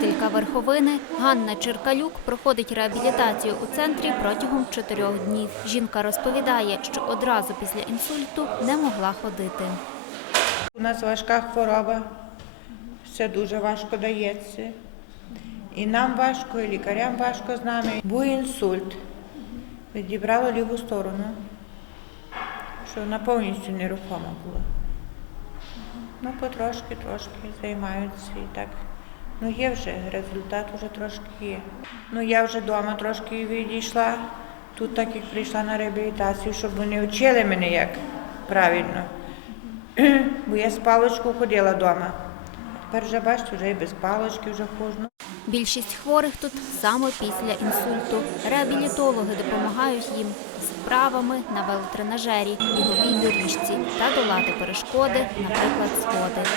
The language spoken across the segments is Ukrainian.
Жителька Верховини Ганна Черкалюк проходить реабілітацію у центрі протягом чотирьох днів. Жінка розповідає, що одразу після інсульту не могла ходити. У нас важка хвороба, все дуже важко дається. І нам важко, і лікарям важко з нами. Був інсульт. Відібрало ліву сторону, що вона повністю нерухома була. Ну, потрошки, трошки займаються і так. Ну, є вже результат, вже трошки є. Ну, я вже вдома трошки відійшла. Тут так як прийшла на реабілітацію, щоб вони вчили мене як правильно. Бо я з паличкою ходила вдома. Тепер вже бачите, вже і без палички вже ходжу. Більшість хворих тут саме після інсульту. Реабілітологи допомагають їм з вправами на велотренажері, біговій доріжці та долати перешкоди, наприклад, сходи.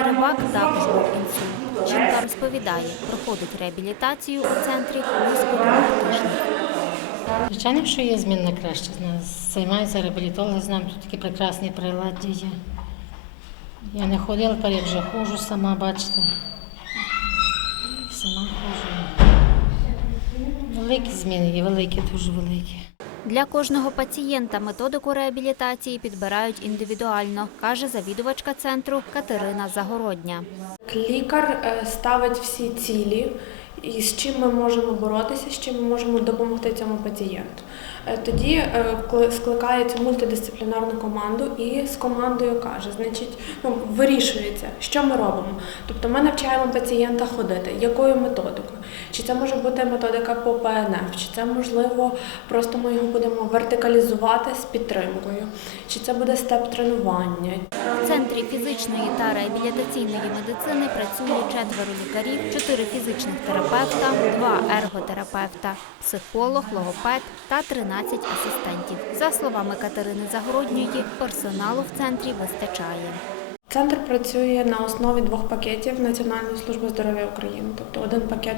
У Рибак також був інсульт. Жінка розповідає, проходить реабілітацію у центрі близько двох. Звичайно, що є змін на краще. Займаються реабілітологи, з нами тут такі прекрасні приладдя є. Я не ходила, тепер я вже ходжу сама, бачите. Сама ходжу. Великі зміни є, великі, дуже великі. Для кожного пацієнта методику реабілітації підбирають індивідуально, каже завідувачка центру Катерина Загородня. Лікар е, ставить всі цілі, і з чим ми можемо боротися, з чим ми можемо допомогти цьому пацієнту. Е, Тоді е, скликається мультидисциплінарну команду і з командою каже, значить, ну, вирішується, що ми робимо. Тобто ми навчаємо пацієнта ходити, якою методикою. Чи це може бути методика по ПНФ, чи це можливо просто ми його будемо вертикалізувати з підтримкою, чи це буде степ тренування, В центрі фізичної та реабілітаційної медицини працює четверо лікарів, чотири фізичних терапевта, два ерготерапевта, психолог, логопед та 13 асистентів. За словами Катерини Загородньої, персоналу в центрі вистачає. Центр працює на основі двох пакетів Національної служби здоров'я України. Тобто один пакет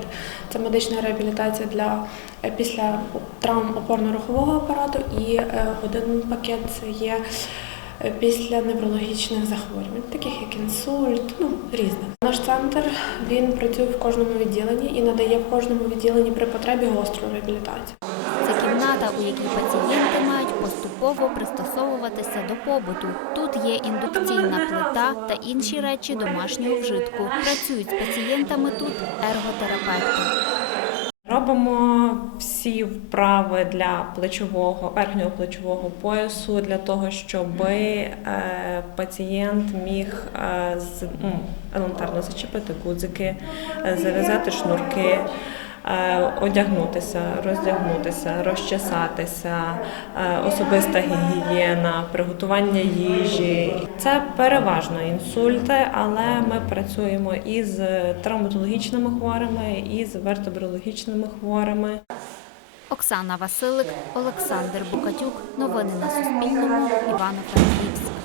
це медична реабілітація для е, після травм опорно-рухового апарату, і е, один пакет це є після неврологічних захворювань, таких як інсульт, ну різних. Наш центр він працює в кожному відділенні і надає в кожному відділенні при потребі гостру реабілітацію. Це кімната, у якій пацієнти мають поступово пристосовуватися до побуту. Тут є індукційна плита та інші речі домашнього вжитку. Працюють з пацієнтами тут ерготерапевти. Робимо всі вправи для плечового, верхнього плечового поясу для того, щоб е, пацієнт міг е, з, ну, елементарно зачепити гудзики, е, зав'язати шнурки. Е, Одягнутися, роздягнутися, розчесатися, е, особиста гігієна, приготування їжі. Це переважно інсульти, але ми працюємо і з травматологічними хворими, і з вертебрологічними хворими. Оксана Василик, Олександр Букатюк. Новини на Суспільному. Івано-Франківськ.